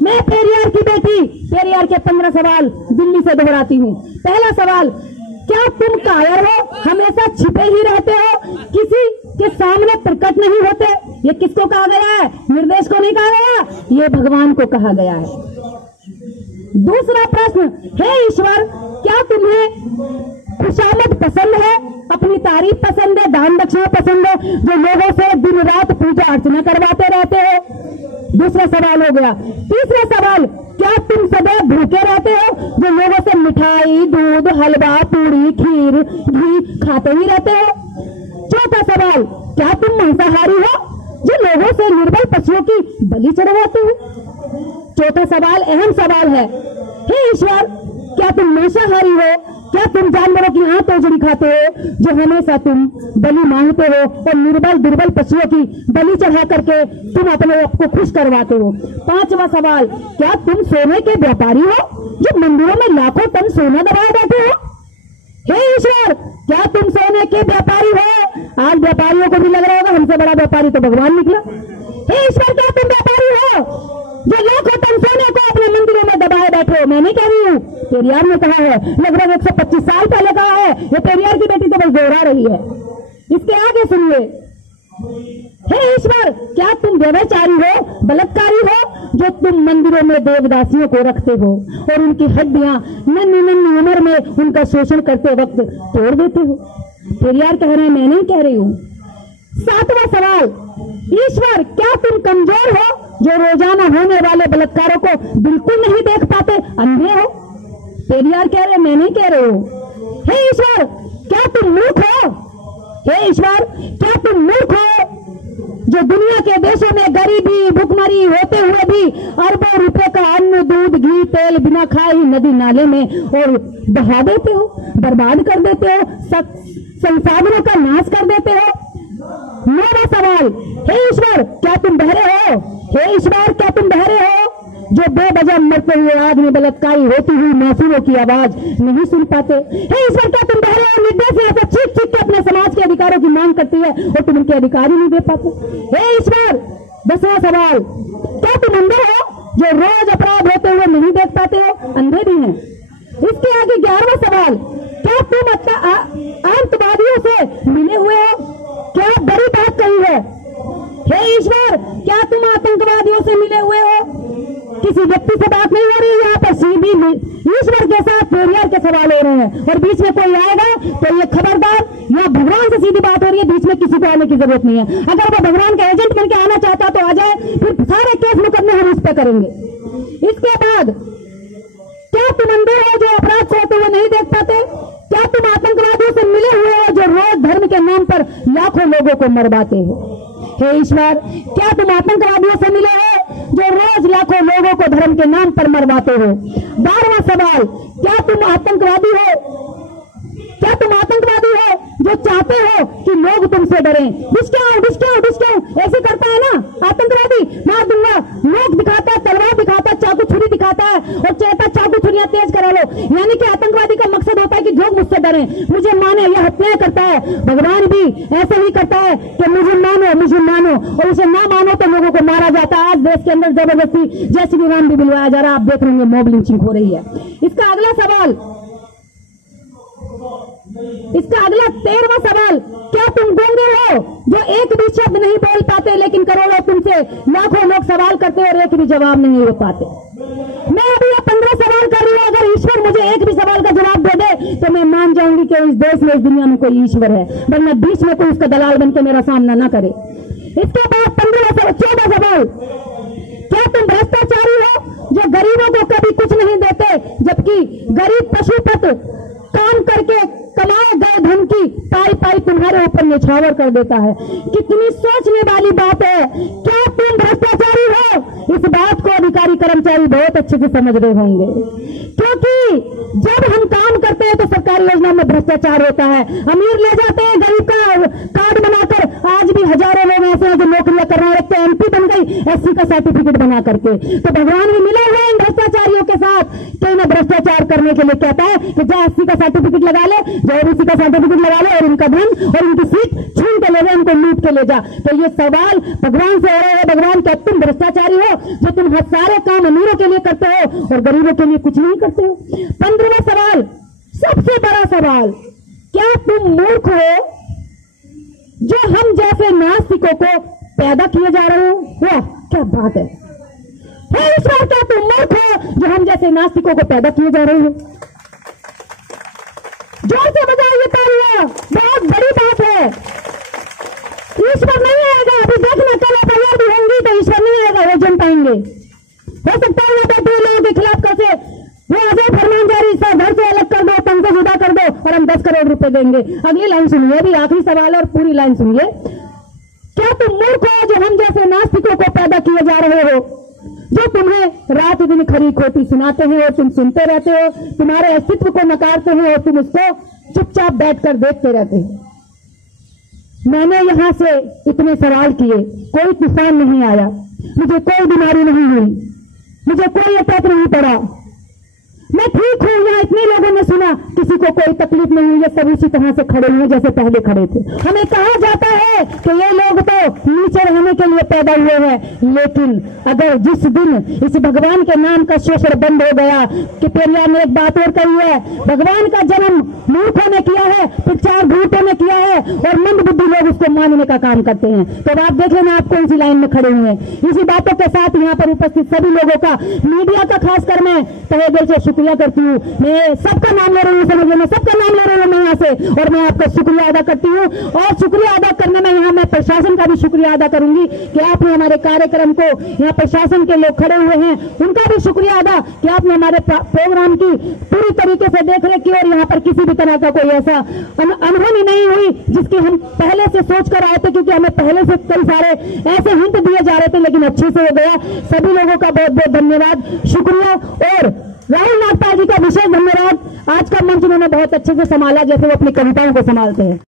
मैं पेरियार की बेटी, पेरियार के 15 सवाल दिल्ली से दोहराती हूँ। पहला सवाल, क्या तुम कायर हो, हमेशा छिपे ही रहते हो, किसी के सामने प्रकट नहीं होते? ये किसको कहा गया है? निर्देश को नहीं कहा गया, ये भगवान को कहा गया है। दूसरा प्रश्न, हे ईश्वर, क्या तुम्हें खुशामद पसंद है, अपनी तारीफ पसंद है, दान दक्षिणा पसंद है, जो लोगों से दिन रात पूजा अर्चना करवाते रहते हो? दूसरा सवाल हो गया। तीसरा सवाल, क्या तुम सदैव भूखे रहते हो, जो लोगों से मिठाई, दूध, हलवा, पूरी, खीर, घी खाते ही रहते हो? चौथा सवाल, क्या तुम मांसाहारी हो, जो लोगों से निर्बल पशुओं की बलि चढ़वाते हो? चौथा सवाल अहम सवाल है, हे ईश्वर, क्या तुम मांसाहारी हो, क्या तुम जानवरों की आंत तोजड़ी खाते हो, जो हमेशा तुम बलि मांगते हो और निर्बल दुर्बल पशुओं की बलि चढ़ा करके तुम अपने आप को खुश करवाते हो? पांचवा सवाल, क्या तुम सोने के व्यापारी हो, जो मंदिरों में लाखों टन सोना दबाए बैठे हो? हे ईश्वर, क्या तुम सोने के व्यापारी हो? आज व्यापारियों को भी लग रहा होगा हमसे बड़ा व्यापारी तो भगवान निकला। हे ईश्वर, क्या तुम व्यापारी हो, जो लाखों टन सोने को अपने मंदिरों में दबाए बैठे हो? मैं नहीं कह रही हूँ, पेरियार ने कहा है, लगभग 125 साल पहले कहा है। ये पेरियार की बेटी तो बस दोहरा रही है। इसके आगे सुनिए, हे ईश्वर, क्या तुम व्यभिचारी हो, बलात्कारी हो, जो तुम मंदिरों में देवदासियों को रखते हो और उनकी हड्डियां नन्ही नन्ही उम्र में उनका शोषण करते वक्त तोड़ देते हो? पेरियार कह रहे हैं, मैं नहीं कह रही हूँ। सातवां सवाल, ईश्वर, क्या तुम कमजोर हो, जो रोजाना होने वाले बलात्कारों को बिल्कुल नहीं देख पाते, अंधे हो? पेरियार कह रहे हैं, मैं नहीं कह रही हूँ। हे ईश्वर, क्या तुम मूर्ख हो? हे ईश्वर, क्या तुम मूर्ख हो, जो दुनिया के देशों में गरीबी भुखमरी होते हुए भी अरबों रुपए का अन्न, दूध, घी, तेल बिना खाए ही नदी नाले में और बहा देते हो, बर्बाद कर देते हो, संसाधनों का नाश कर देते हो? नौवां सवाल, हे ईश्वर, क्या तुम बहरे हो? हे ईश्वर, क्या तुम बहरे हो, जो बेवजह मरते हुए आदमी बलात्कारी होती हुई मासूमों की आवाज नहीं सुन पाते? हे ईश्वर, क्या तुम बहरे हो, निर्दोष ऐसे चीख चीख के अपने समाज के अधिकारों की मांग करती है और तुम उनके अधिकार ही नहीं दे पाते? हे ईश्वर। 10वां सवाल, क्या तुम अंधे हो, जो रोज अपराध होते हुए नहीं देख पाते हो? अंधे भी हैं। इसके आगे 11वां सवाल, क्या तुम आतंकवादियों से मिले हुए हो? क्या बड़ी बात कही है? हे ईश्वर, क्या तुम आतंकवादियों से मिले हुए हो? किसी व्यक्ति से बात नहीं हो रही है, यहाँ पर सीधी ईश्वर के साथ पेरियार के सवाल हो रहे हैं और बीच में कोई आएगा तो ये खबरदार, या भगवान से सीधी बात हो रही है, बीच में किसी को आने की जरूरत नहीं है। अगर वो भगवान का एजेंट बनके आना चाहता तो आ जाए, फिर सारे केस मुकदमे हम उस पर करेंगे। इसके बाद, क्या तुम अंधे हो, जो अपराध को होते हुए नहीं देख पाते? क्या तुम आतंकवादियों से मिले हुए हो, जो रोज धर्म के नाम पर लाखों लोगों को मरवाते हो? हे ईश्वर, क्या तुम आतंकवादियों से मिले हो, जो रोज लाखों लोगों को धर्म के नाम पर मरवाते हो? 12वां सवाल, क्या तुम आतंकवादी हो, क्या तुम आतंकवादी हो, जो चाहते हो कि लोग तुमसे डरें? डिस्काउंट डिस्काउंट डिस्काउंट ऐसे करता है ना आतंकवादी, मार दूंगा, लोग दिखाता है, तलवार दिखाता है, चाकू छुरी दिखाता है और कहता है चाकू छुरियां तेज करा लो। यानी कि आतंकवादी का मकसद होता है कि लोग मुझसे डरें, मुझे माने। यह हत्याएं करता है। भगवान भी ऐसे ही करता है कि मुझे मानो और उसे ना मानो तो लोगों को मारा जाता है। आज देश के अंदर जबरदस्ती जय श्री राम भी बुलवाया जा रहा है, आप देख रहे हैं मॉब लिंचिंग हो रही है। इसका अगला 13वां सवाल, क्या तुम गूंगे हो, जो एक भी शब्द नहीं बोल पाते, लेकिन करोड़ों तुमसे लाखों लोग सवाल करते और एक भी जवाब नहीं दे पाते? मैं अभी ये 15 सवाल कर रही हूँ, अगर ईश्वर मुझे एक भी सवाल का जवाब दे दे तो मैं मान जाऊंगी कि इस देश में, इस दुनिया में कोई ईश्वर है, वरना बीच में कोई उसका दलाल बनकर मेरा सामना ना करे। इसके बाद 14 सवाल, क्या तुम भ्रष्टाचारी हो, जो गरीबों को कभी कुछ नहीं देते, जबकि गरीब पशुपत काम करके कमाए गए धन की पाई तुम्हारे ऊपर निछावर कर देता है? कितनी सोचने वाली बात है। क्या तुम भ्रष्टाचारी हो? इस बात को अधिकारी कर्मचारी बहुत अच्छे से समझ रहे होंगे, क्योंकि जब हम काम करते हैं तो सरकारी योजना में भ्रष्टाचार होता है। अमीर ले जाते हैं गरीब का कार्ड बनाकर, आज भी हजारों लोग ऐसे हैं जो नौकरियां कर रहे हैं। MP बन गई SC का सर्टिफिकेट बना करके, तो भगवान भी मिला हुआ है भ्रष्टाचारियों के साथ कोई ना भ्रष्टाचार करने के लिए कहता है कि जा 80 का सर्टिफिकेट लगा ले, जो ओबीसी का सर्टिफिकेट लगा ले और इनका धन और इनकी सीट छीन के ले जा, इनको लूट के ले जा। तो ये सवाल भगवान से हो रहे हैं, भगवान क्या तुम भ्रष्टाचारी हो जो तुम हर सारे काम अमीरों के लिए करते हो और गरीबों के लिए कुछ नहीं करते हो। 15वां सवाल, सबसे बड़ा सवाल, क्या तुम मूर्ख हो जो हम जैसे नास्तिकों को पैदा किए जा रहे हो? वाह क्या बात है। हे ईश्वर, क्या तुम मूर्ख हो जो हम जैसे नास्तिकों को पैदा किए जा रहे हो? जोर से बजाइए तालियां, बहुत बड़ी बात है। ईश्वर नहीं आएगा, अभी देखना कल तैयार भी होंगी तो ईश्वर नहीं आएगा, वो जन पाएंगे। हो सकता है यहाँ पे लोगों के खिलाफ कैसे वो अजय फरमान जारी, सर घर से अलग कर दो, पंखा जुदा कर दो और हम 10 करोड़ रुपए देंगे। अगली लाइन सुनिए, अभी आखिरी सवाल और पूरी लाइन सुनिए। क्या तुम मूर्ख हो जो हम जैसे नास्तिकों को पैदा किए जा रहे हो, जो तुम्हें रात दिन खरी खोटी सुनाते हैं और तुम सुनते रहते हो, तुम्हारे अस्तित्व को नकारते हैं और तुम उसको चुपचाप बैठकर देखते रहते हो। मैंने यहां से इतने सवाल किए, कोई तूफान नहीं आया, मुझे कोई बीमारी नहीं हुई, मुझे कोई अटैक नहीं पड़ा, मैं ठीक हूं। यहाँ इतने लोगों ने सुना, किसी को कोई तकलीफ नहीं हुई, ये सब इसी तरह से खड़े हुए जैसे पहले खड़े थे। हमें कहा जाता है कि ये लोग तो नीचे रहने के लिए पैदा हुए हैं, लेकिन अगर जिस दिन इस भगवान के नाम का शोषण बंद हो गया, कि पेरियार ने एक बात और कही है, भगवान का जन्म मूर्खों ने किया है, फिर 4 घूटों ने किया है और मंद बुद्धि लोग उसको मानने का काम करते हैं। तो आप देख लेना, आप कौन सी लाइन में खड़े हुए हैं। इसी बातों के साथ यहाँ पर उपस्थित सभी लोगों का, मीडिया का खासकर मैं तहे दिल से शुक्रिया करती हूँ। मैं सबका नाम ले रही हूँ, समझ लेना, सबका नाम ले रही हूँ मैं यहाँ से, और मैं आपका शुक्रिया अदा करती हूँ। और शुक्रिया अदा करने में यहाँ मैं प्रशासन का भी शुक्रिया अदा करूंगी कि आपने हमारे कार्यक्रम को, यहाँ प्रशासन के लोग खड़े हुए हैं, उनका भी शुक्रिया अदा कि आपने हमारे प्रोग्राम की पूरी तरीके से देखरेख की और यहाँ पर किसी भी तरह का कोई ऐसा अनहोनी नहीं हुई जिसकी हम पहले से सोच कर आए थे, क्योंकि हमें पहले से कई सारे ऐसे हिंट दिए जा रहे थे, लेकिन अच्छे से हो गया। सभी लोगों का बहुत बहुत धन्यवाद, शुक्रिया। और राहुल नागपाल जी का विशेष धन्यवाद। आज का मंच उन्होंने बहुत अच्छे से संभाला, जैसे वो अपनी कविताओं को संभालते हैं।